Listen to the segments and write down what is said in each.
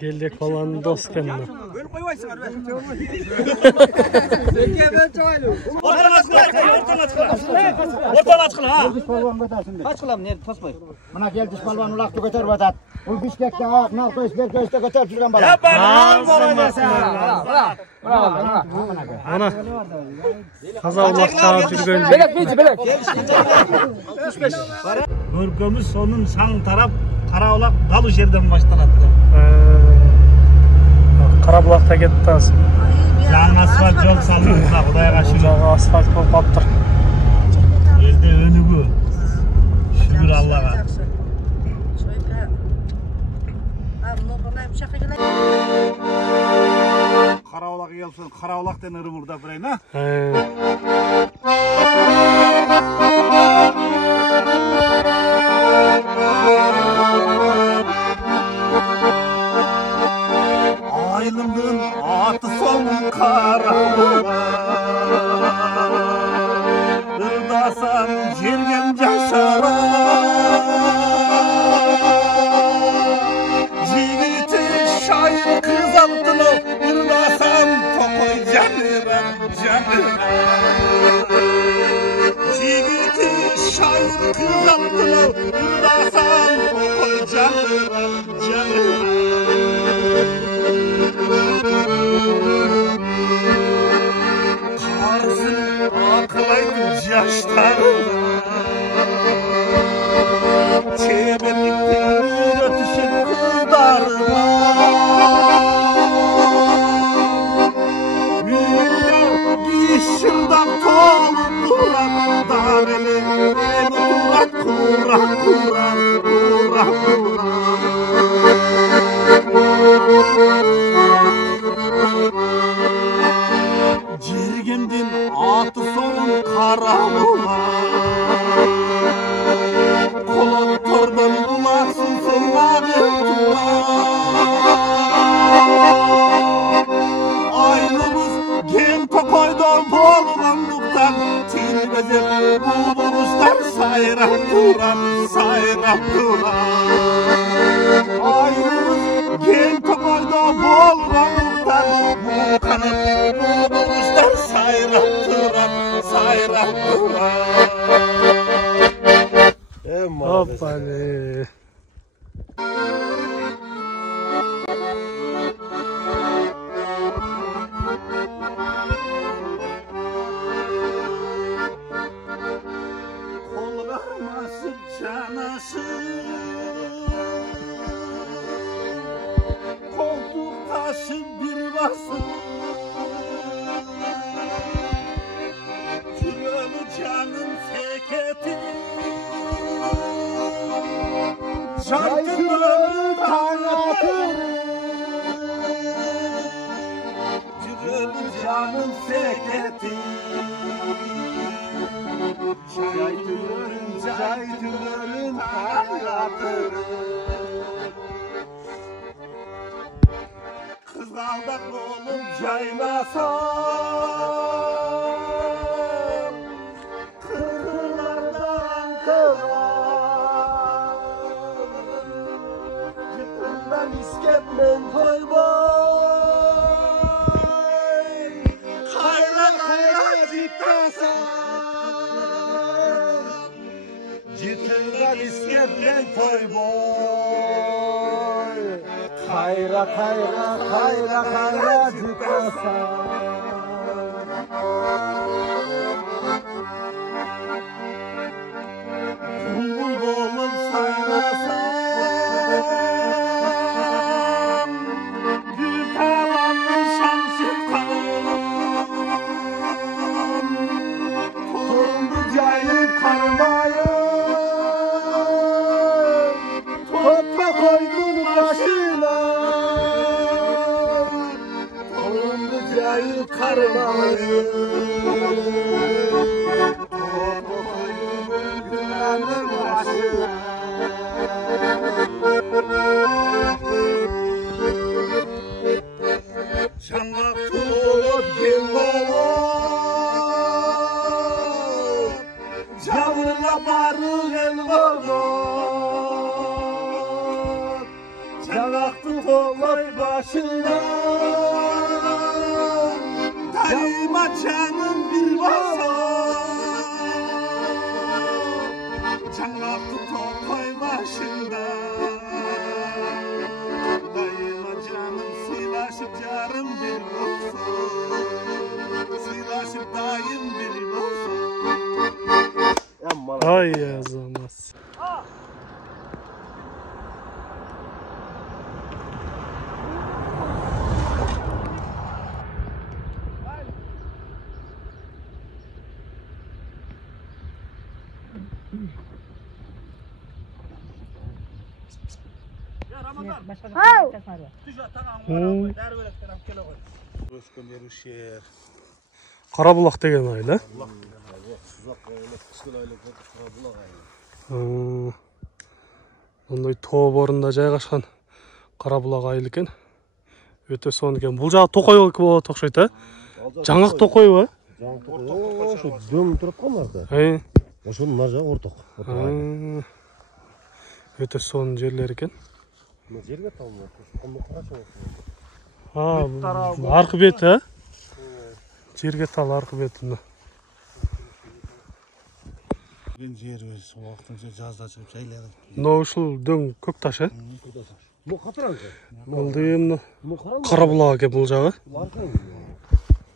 Geldik olan dost kendine. Böyle koyuyorsunlar be. Ortadan açkıla ha. Kaç kılam nerede tasmay? Bana gel diş balvan ulak götür vadat. Bu Bişkek'te Nalkoys Berkoys'ta götür sürgen bala. Ya ben Ana. Kaza ulak çağı sürgün. Görkemiz sonun san taraf Karaolak Dalı yerden başlandı. Karabulak'ta gitti az. Yan asfalt yol salındı. Kudaya karşı. Uzağı asfalt yol kaptır. Elde önü bu. Şükür Allah'a. Karaolak gelsin. Karaolak denirim burada buraya ne? Aylımdın atı son karaola. Irdasan jergen yaşara. Jigiti şair kız altın ol. Irdasan tokoy canıram canıram. Jigiti şair kız altın ol. Irdasan tokoy canıram canıram. Karsın akılaydı yaşlarına. Çemenlikten ötüşün kızlarına. Mühürde giyişimden tolun duran. Dareli beni duran kuran kuran kuran kuran. Jirgendin atı sorun karamula. Kolottordan bulaksın sonları tura. Aynımız gen tokoydan bolğanlıktan tilbezep buluşlar sayrap duran sayrap duran. Aynımız gen tokoydan bolğanlıktan kanıp buluşlar sayrap duran sayrap duran. Hoppali. Kollarması canası. Koltuk taşı bir basın. Kürölü canın seketi. Çaykırı kanatır. Kürölü canın seketi. Çaykırın kanatır. Kız aldak oğlum caylasam. Kırlardan kırar. Cıkından iskepmen koy boy. Kayra kayra cıktasam. Cıkından iskepmen koy boy. Kayra kayra kayra kayra cıktasam. Bulbul bolum sayrasam. Gül tavanlı şansit kalım. Torundu cayıp karmayım. Topla koydun başına. Torundu cayıp el bağlar Çanaktı kolay başından Daima canım bir basar Çanaktı kolay başından Daima canım silaşıp yarım bir olsun Silaşıp daim bir olsun Ay yazamaz. Karabulak деген айла. Мындай тоо борунда жайгашкан Карабулак айыл экен. Өтө сонун экен. Бул жагы Токой болот окшойт, а? Жаңак Токойбу? Жаңак Токой. Ошо дөң туруп калмады. Ошонун нар жагы орток. Өтө сонун жерлер экен. Жерге талмай, комду карашып. Аркы бети, а? Жерге тал аркы бетинде. Жерибиз сол убактын жазда чыгып жайлап. Мына ушул дөң көк таш, э? Бул катыраңкы. Мына Карабулак экен бул жагы.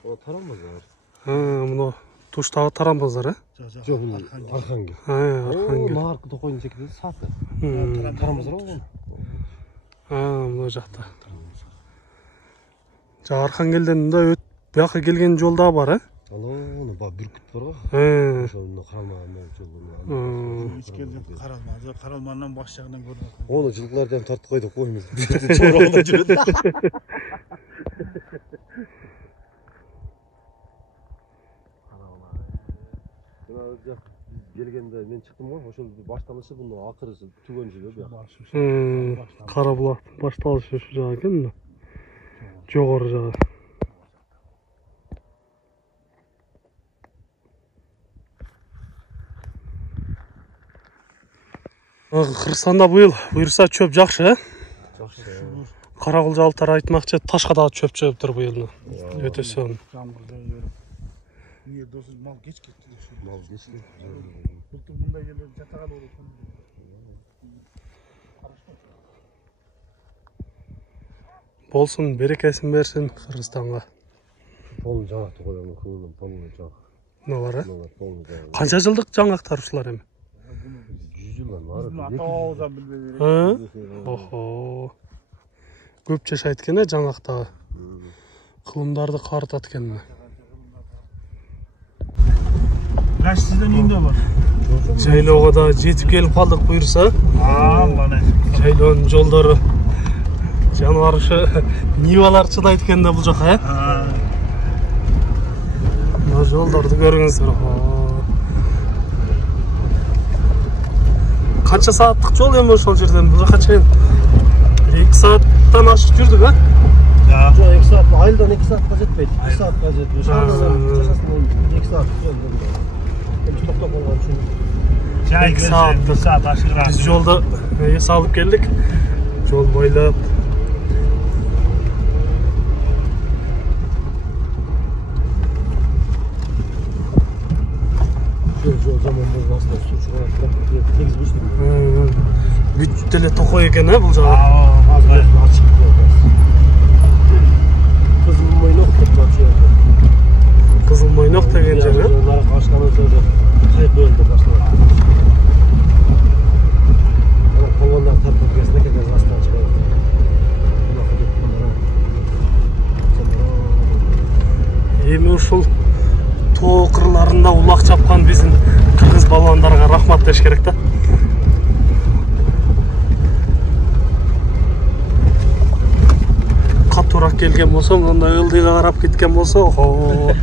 О, тарамбазар. Мына туштагы тарамбазар, э? Жок, Архангел. Архангел. Мына аркы Токойдун чекинде саты. Тарамбазар болгон. Мына жакта. Жа Архангелден мындай бияка келген жол да бар, э? Аны ба бүркүт бар го. Ошону каралмаган жолу. Каралмандан баш жагынан көрдүк. Оны жылкылардан тартып койдук коймуз. Чорогунда жүрөт. Келгенде мен чыктым го, ошол башталышы бунун акырысы түгөнчү бияк. Карабулак башталышы ушу жак экен. Жогору жагы. Кыргызстанда быйыл буюрса чөп жакшы, э? Жакшы. Каракулжалыктар айтмакчы ташка дагы чөп чыгыптыр быйыл. Өтө сонун. Niye dosuz mal geç gitti. Mal geç gitti. Bultur bunda yerler jatagan olur. Болсун, берекесин берсин Кыргызстанга. Полный жаңак коюлган кылынын полный жаңак. Налар, канча жылдык жаңактар ушулар эми? 100 жылдан ары. Атаозан билбей Охо. Көп жашайт экен, жаңакта. Кылымдарды картат экен. Kaç sizden indi var? Жайлоого да жетип келип калдык буюрса. Мана. Жайлоонун жолдору жаныбар ушу нивалар чыдайт экен да бул жака, э? Мына жолдорду көрүңүздөр. Канча сааттык жол эми ошол жерден бул жака чейин? 2 сааттан ашык жүрдүк, э? Жок, 2 саат, айылдан 2 саатка жетпейт. 1 саатка жетет. Шаардан 2 саат жол. Токтоп калган үчүн. 2 саат ашыгыраак. Биз жолдо эс алып келдик. Жол бойлап. Жол жаман болбасын, суу чыгарат. Тегиз бүштүм. Бүт деле Токой экен, э, бул жагы. Азыр ачык болот. Кызыл мойнок деп атышат. Кызыл мойнок деген жер, э? Нарак ашканын сөзү кайык өлдү башталат. Ана колондар тартып келсе кетер астан чыгат. Эми ушул тоо кырларында улак чапкан биздин кыргыз балбандарга рахмат деш керек да. Катуураак келген болсо, мындай ылдыйга карап кеткен болсо, охо.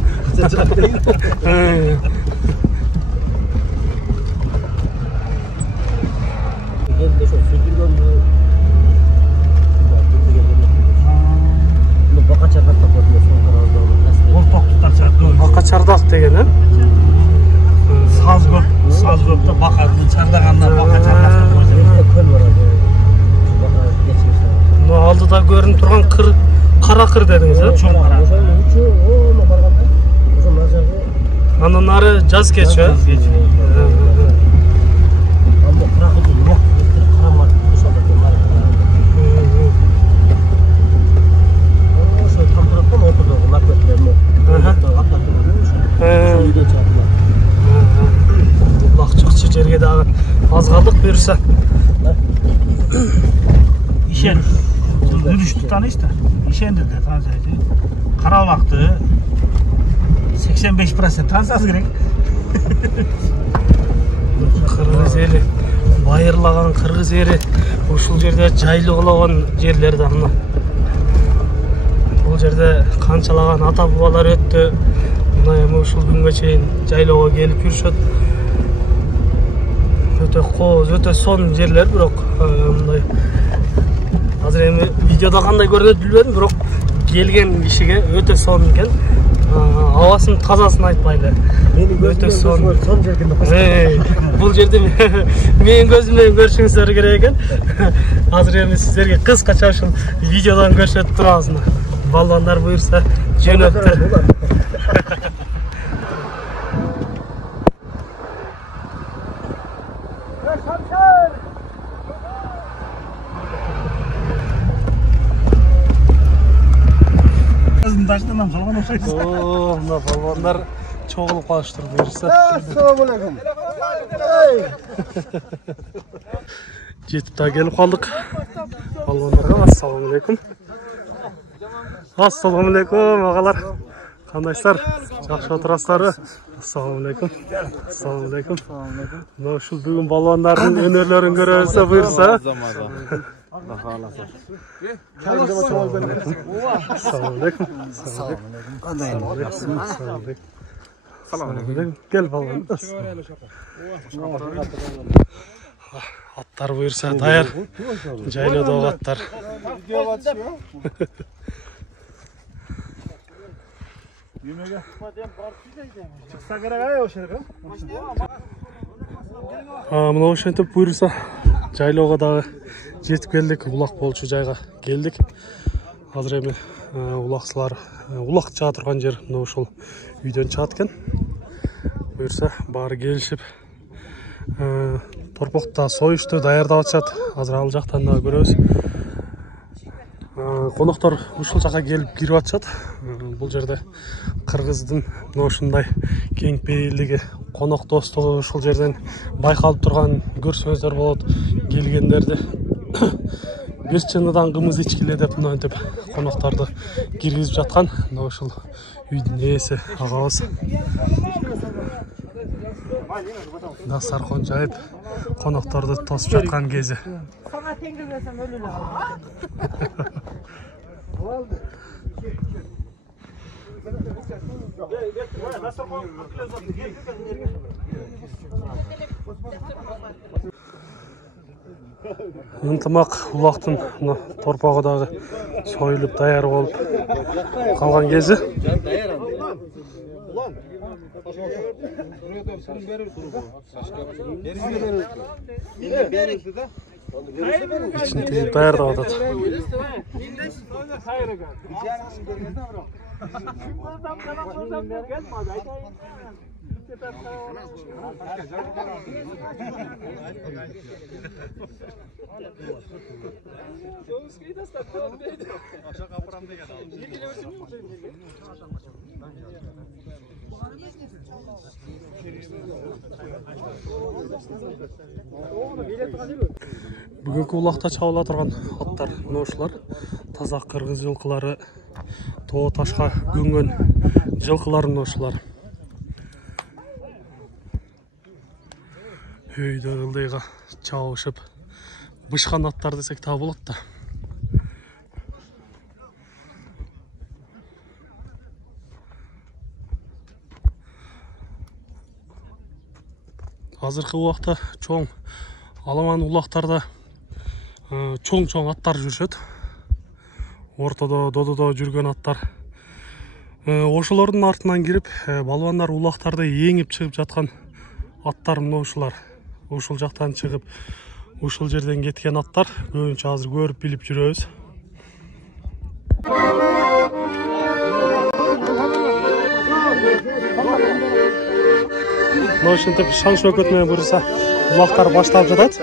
Бака Чардак деген, э? Саз көп да бакадын чардак Yandan baka çarptı koysa. Kөл var abi. Geçmişte. Mына алдыда көрүнүп турган кара кыр дедиңиз, э? Çok para. Ona barganda. Ошо мына жагы Андан ары жаз кечи, э? анда кыракы жок. Карамар ошондо бар. Ошо тамтыраттан ортодогу макбетлерни. Үйдө чапылат. Булак чыкчы жерге дагы аз калдык буюрса. İşen. Yürüyüştü tanıştı. İşen dedi tanıştı. Karabulaktı. 85% tanıştı gerek. Кыргыз эли байырлаган кыргыз эри ушул жерде жайлоолаган жерлерде мына. Бул жерде канчалаган ата бабалар өттү. Мына эми ушул күнгө чейин жайлоого келип жүрүшөт. Өтө кооз, өтө сонун жерлер, бирок мындай азыр эми видеодо кандай көрүнөт билбедим, бирок келген кишиге өтө сонун экен. Абасын тазасын айтпайлы. Өтө сонун. Бул жерде менин көзүм менен көрүшүңүздөр керек экен. Азыр эми сиздерге кыскача ушул видеодон көрсөтүп турабыз. Балбандар буюрса жөнөттү. Taşlanam salgan okşayız. О, мына балбандар чогулуп калыштыр буюрса. Assalamu alaykum. Жетип да келип калдык. Балбандарга ассаламу алейкум. Ассаламу алейкум агалар. Кандайсыздар? Жакшы отурасыздарбы? Ассаламу алейкум. Ассаламу алейкум. Мына ушул бүгүн балбандардын өнөрлөрүн көрөбүз буюрса. Ассаламу алейкум. Кандай? Gel балбан. Аттар буюрса даяр. Жайлоодогу аттар. Çıksa gerek ay o şerif. Мына ошентип буюрса жайлоого дагы жетип келдик. Улак болчу жайга келдик. Азыр эми улакчылар улак чыга турган жер мына ушул үйдөн чыгат экен. Буюрса баары келишип торпокто союшту даярдап атышат. Азыр ал жактан дагы көрөбүз. Коноктор ушул жака келип кирип атышат. Бул жерде кыргыздын мына ушундай кең пейилдиги, конок достугу ушул жерден байкалып турган көрсөңүздөр болот. Келгендерди бир чыныдан кымыз ичкиле деп мынтип конокторду киргизип жаткан. Мына ушул үйдүн ээси агабыз. Дастаркан жайып конокторду тосуп жаткан кези. Sana tengil versem ölürler. Ынтымак улактын мына торпогу дагы союлуп даяр болуп калган кези. İçini teyip dayardap atат. Бүгүнкү улакта чабыла турган аттар мына ушулар. Таза кыргыз жылкылары, тоо ташка көңгөн жылкылар мына ушулар. Өйдө ылдыйга чабышып бышкан аттар десек та болот да. Азыркы убакта чоң аламан улактарда чоң аттар жүрүшөт. Ортодо, дододо жүргөн аттар. Ошолордун артынан кирип, балбандар улактарды еңип чыгып жаткан аттар мына ушулар. ушул жактан чыгып ушул жерден кеткен аттар көбүнчө азыр көрүп билип жүрөбүз. Мына ушинтип шаң шөкөт менен буюрса булактар башталып жатат.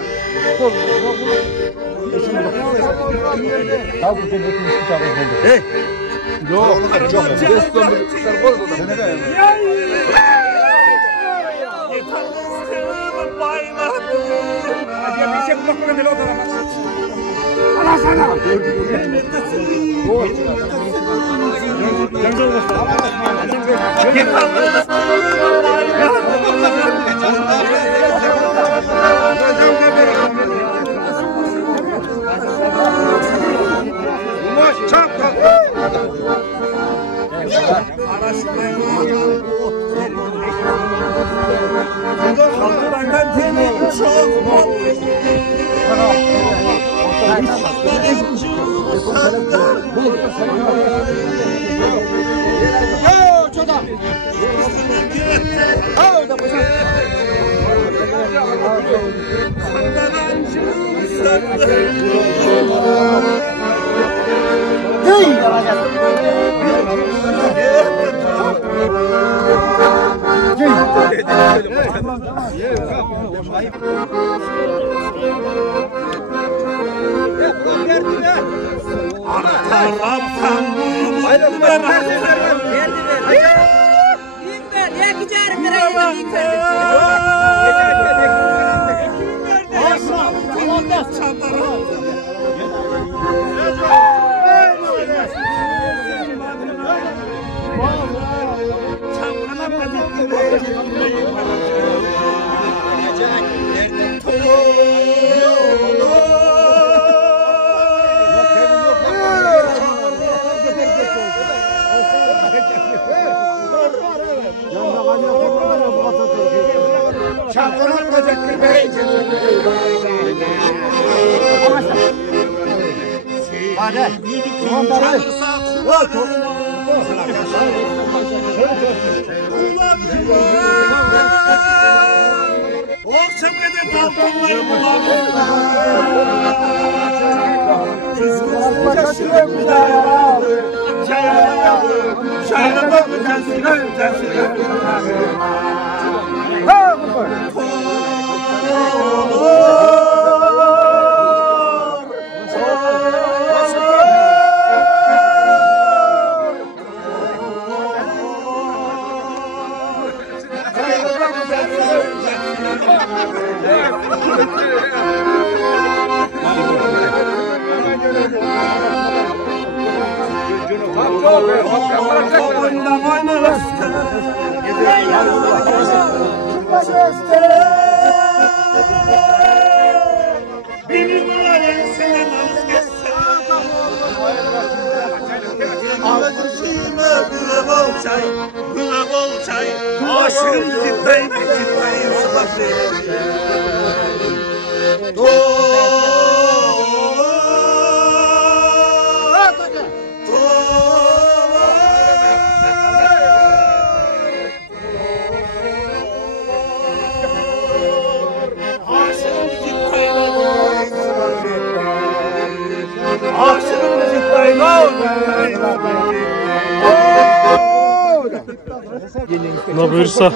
Мына буюрса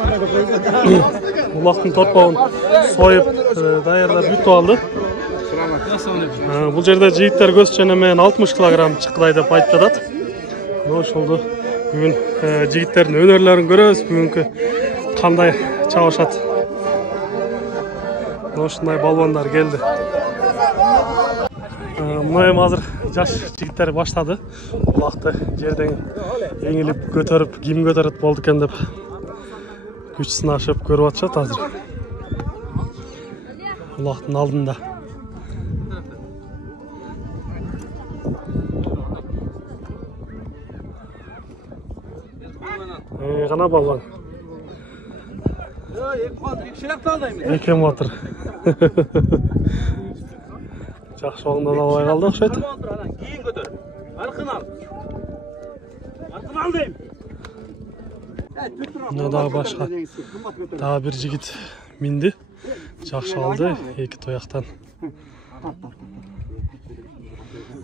булактын торпогун союп даярдап бүтүп алды. Бул жерде жигиттер көз чене менен 60 килограмм чыккыдай деп айтып жатат. Мына ошолду бүгүн жигиттердин өнөрлөрүн көрөбүз. Бүгүнкү кандай чабышат. Мына ушундай балбандар келди. Мына эми азыр жаш жигиттер баштады. Булакты жерден эңилип көтөрүп, ким көтөрөт болду экен деп күч сынашып көрүп атышат азыр. Булактын алдында. Гана балбан. Экен батыр. Жакшы оңдон албай калды окшойт. Кийин көтөр. Аркын ал. Аркын ал дейм. Мына дагы башка. Дагы бир жигит минди. Жақсы алды, екі тояқтан.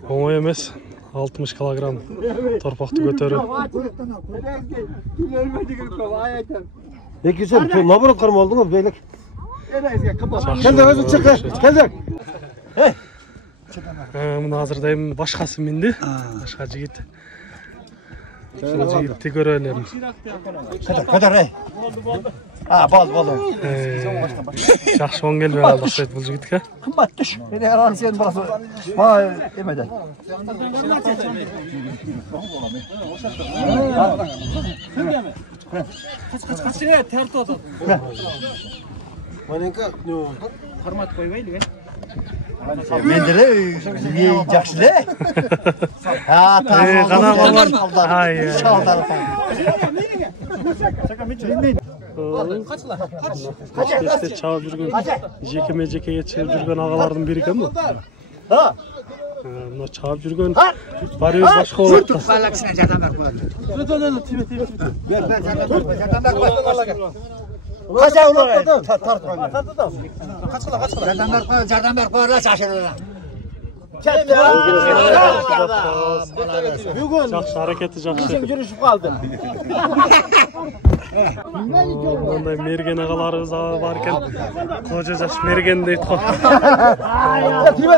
Оңай емес, 60 килограмм торпақты көтеру. Екі сен, наоборот қарма алдың ғой, бейлік. Келді, өзің шық, келді. Мұны азырдайым башқасы менде, башқа жігіт. Жігітті көрелерім. Көтер, болды. Жақсы оң келбей қалды ұқсайды бұл жігітке. Қымбат түш. Мен аран сен барасы. Бай, емеді. Қашыңа тәрті отыр. Маненка, Формат қойбайды, Мендері жақшылы. Ғана балар. Кеште чабып жүрген, жеке чабып жүрген ағалардың бірі екен бұл. Мына чабып жүрген бар өз башқа олатты. Қаша ұлығы, тартып қойды. Жардан бер қойырла шашырыла. Жақсы, әрекеті жақсы. Жүрішіп қалды. Ондай мерген ағаларымыз бар екен. Қожа жаш мерген дейді қой. Тиме.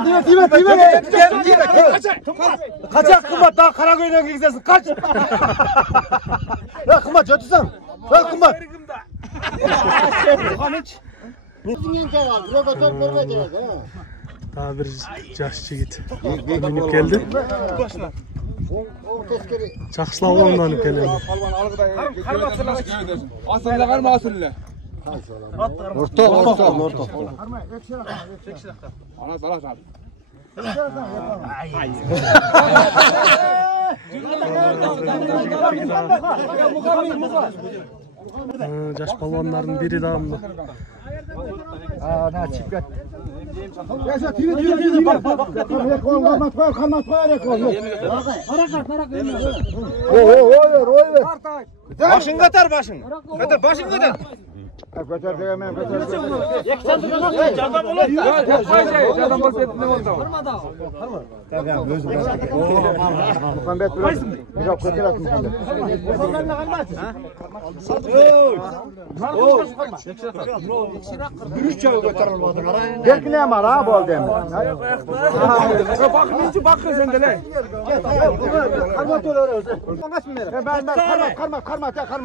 Қачақ қымбат, дағы қара көйнен кегізесің, қач. Қымбат, жөтісің. Қымбат. Daha bir жаш жігіт мініп келді. Жақсылау оңданып келеді. Asırla karma asırla. Orta. Ana salak abi. Жаш балуандардың бірі да мында. Ne çıkart. Başın katar başın. Katar başın katar. Götür diyemem, götür. Candan olur. Candan bol petinde oldu. Muhammed bir yok götür at Muhammed. Yürüyüş çağı götürülmedi. Belki ne var ha bol dem. Bak minci bak sen de lan. Karma tüyleri. Ben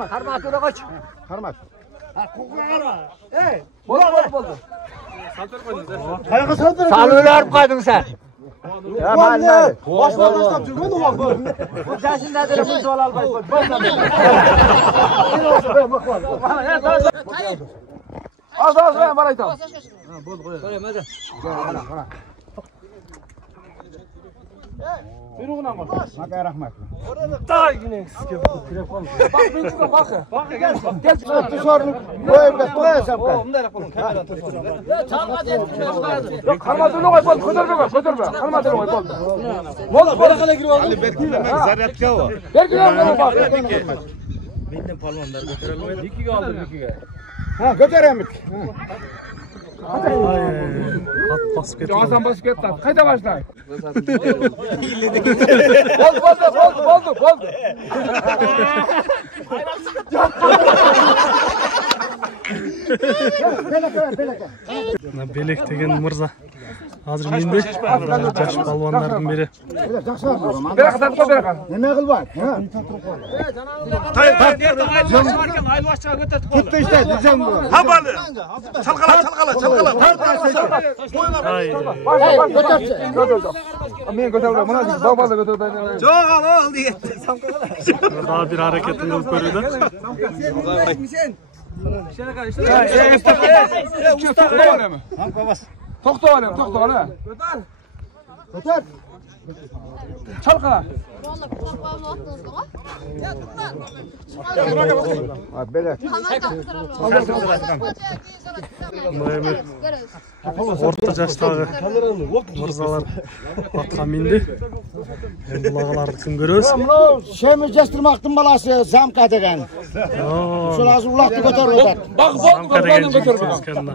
karma tüyleri kaç. Karma. Salıyorlar koydun sen. Ya mal. Baştan жүрген оған бар. Yaşında da bu sol al bayı. Az ben bana aytam. Buyruğuna mı? Maka rahmet. Daha yine size bak minci de bak. Bak gel. Gel dışarı koyasam kan. Bunlar yapalım. Yok karmadığını koy bol. Götürme. Karmadığını koy bol. Bol kadar girip aldım. Ali Bekir'le zarar yok. Berkine bak. Benim palvanlar götürülmedi. 2 aldım 2'ye. Ha götüremik. At basıp ketdi. Hasan basıp ketdi. Qayta başlayın. Oldu. Белек деген мырза. Азыр менде жаш балуандардың бірі. Бері қатап қой бері қатап. Неме қыл бар? Tuttu işte diyeceğim bunu. Habalı. Çalkala. Men götürdüm. Buna babalı götürdüm. Çok oldu yetti. Daha bir hareketini alıp görüyordu. Toxta olayım. Götür. Çalka. Vallahi kulaklarımı attınız bana. Böyle. Orta жаштагы мырзалар атка минди. Endi bulağalardı kim görüyoruz? Şemiz Cestirmaktın balası Zamka degen. Şol azı ulaqtı götürüp ötät. Bak Zamka degen jigitimiz kendine.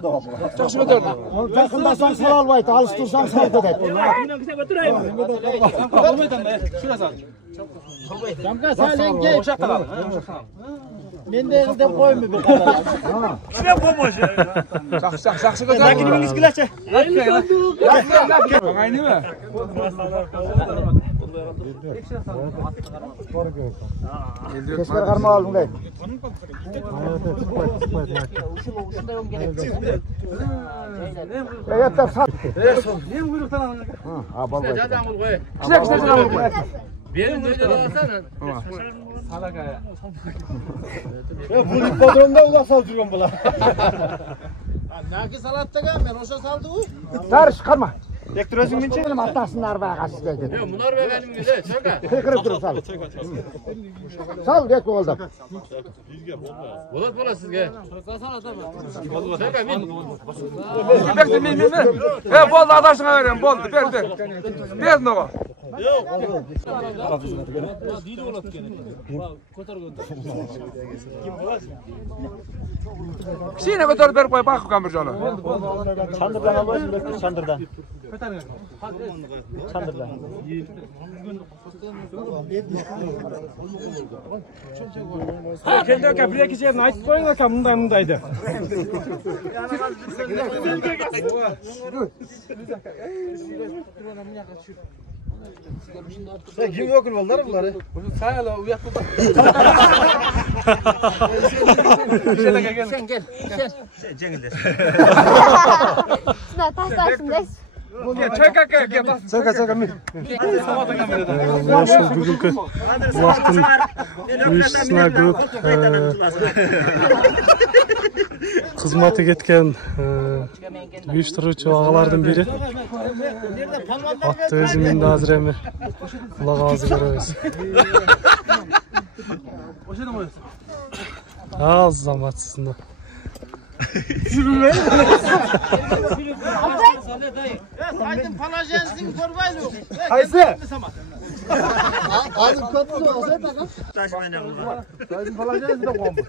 Жақсы көтерді. Onu takındasan sal albaydı, alıştırsan sal ötät. Zamka salen geç. Men de evde koyma bir kadar. Şuraya koymuş. Жақсы көтерді. Makinemiz güleçe. Аңайны ма? Keşker karma alın dey. Yeter sal. Ha bal koy. Bu hipodromda ulaq salып жүрген bola. Naki salattaga men o'sha saldi u. Tarış qarma. Ektir özün minçe. Benim atasının arbağa sizde. Yo, bunlar ve benim güzel. Çaka. Kırıp durup sal. Sal geç oldu. Bolat sizge. Çaka min. Berdi min. Болды адашыңа берем, болды, берді. Бердің оға. Кішкене көтеріп беріп қой, бақып қамыр жаны. Çandırdan alıyorsun bekle çandırdan. Çandırdan. Kendi öke bir iki şeyini açıp koyun öke mundaydı. Sen kim okul bollar bunları? Sayala, uyattı da. Sen gel. Şuna taşlarsın des. Çaka min. Ошол бүгүнкү убактын уюштусуна көп кызматы кеткен уюштуруучу агалардын бири. Атты өзүмүндө азыр эми кулагыбызды көрөбүз. Az zamatsızında. Aydın palajensin görbaylı. Haydi. Aydın köprü olsa da. Saydın falan geldi de kombu.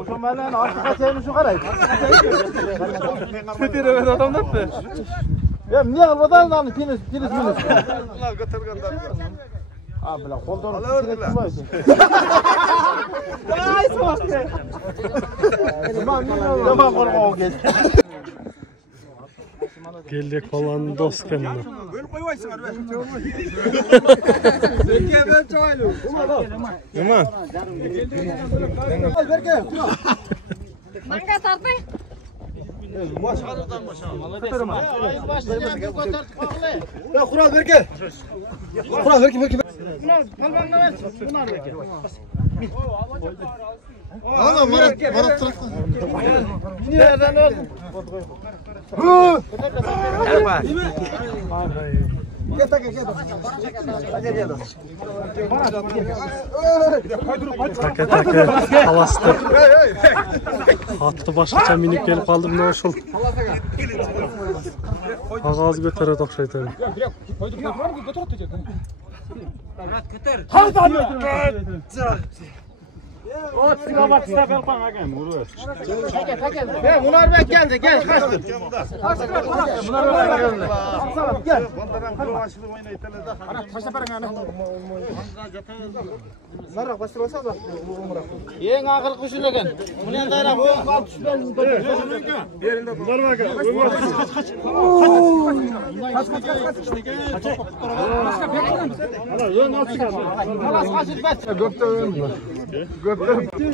O zaman ben arkaya sevmiş şu karayı. Kötü adamlar mı? Ya niye almadan lan piniz. Bunlar götürgenler. Abi lan koldan direkt tutmayısın. Ay soğuk. Tamam korkma o geç. Geldik olan dost kendine. Böyle koyuyorsun abi. Yaman. Manga tartı. Ya kural ver gel. Kural ver ki. Ana Murat traktan. Nereden aldın? Gel. Take halasты. Atты башкача минип келип калдым мына ошол. Агаз көтөрөт окшойт эми. Munar bek geldi gel. En akıl kuşun eken. Bunu yandarak o bal düşmez.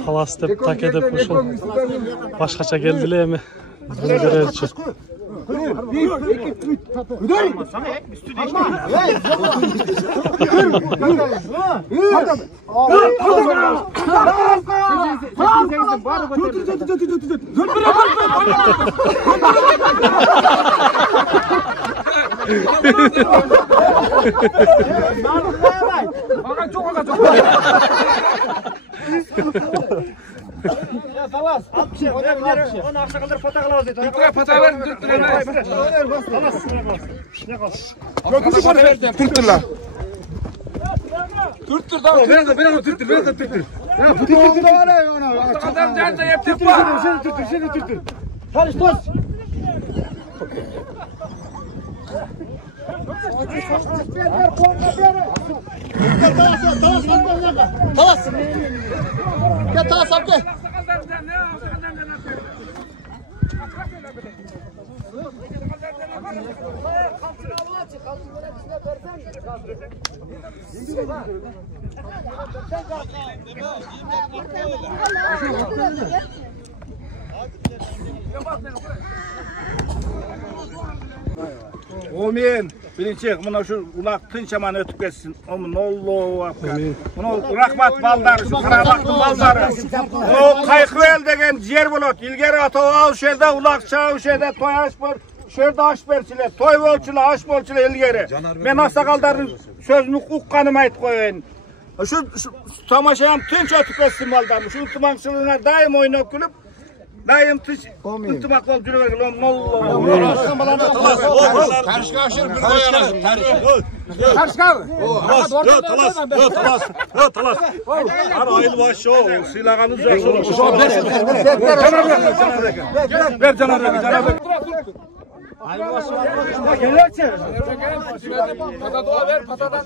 Талас деп, таке деп ошол башкача келди эле эми. Бизди көрөчү. Bana çok olacak. Talas. 60. Onu akşamlar pata kılavuz et. Türkler pata verin, Türkler verin. Talas. Ne kalsın? Göküzü konuş. Türkler. Türktür tamam. Ben de Türktür. Ya bu da var ya ona. Adam canlı yaptık var. Şimdi Türktür. Çalış toz. Talas. Gel Talas abi gel. Omen. Birinci buna şu ulak tınçaman ötüp geçsin. Omen Allahu akbar. Bunu rahmat baldarı, şu karabaktın baldarı. O Kaykıvel degen yer bulut. İlgeri ata o şeyde ulak çağı şeyde toy aş bol. Şerde aş berçile, toy bolçula, aş bolçula ilgeri. Ben asakaldarın sözünü uqqanım ayt koyun. Şu tamaşayam tınç ötüp geçsin baldarı. Şu tımaksılığına daim oynayıp gülüp daim tınç tımak ol cürüver gülüm. Tarışka aşır bir koyarasın. Talas. Ana ayıl başı o. Silahınız yok. Ver Caner. Pata doğa ver, patadan.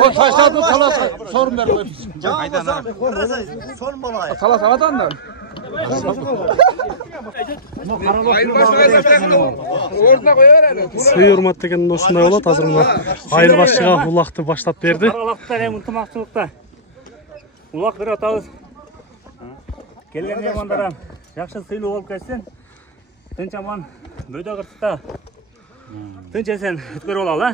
O taşladı Talas. Sorun ver. Talas havadan da. Сый урмат деген ушундай болот. Азыр мына айырбашчыга улакты баштап берди. Улакта эми ынтымактуулукта. Улак берип атабыз. Келген меймандардан жакшы сыйлуу болуп кетсин. Тынч аман бөдө кырсыкта. Тынч эсен өткөрүп алалы,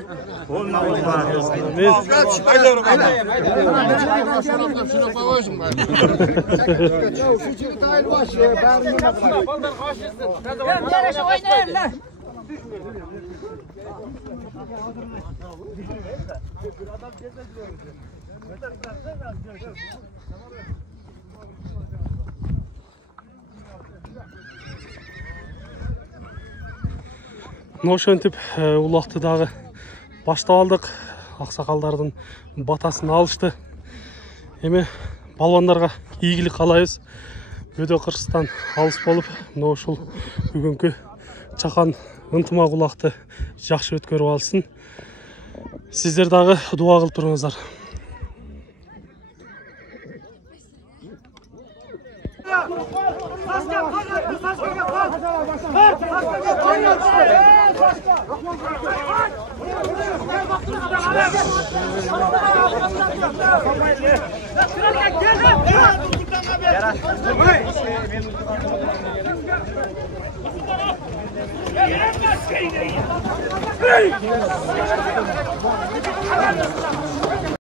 Ошентип улакты дагы баштап алдык. Аксакалдардын батасын алышты. Эми балбандарга ийгилик каалайбыз. Бөдө кырсыктан алыс болуп, мына ушул бүгүнкү чакан ынтымак улакты жакшы өткөрүп алсын. Сиздер дагы дуа кылып туруңуздар. Hey!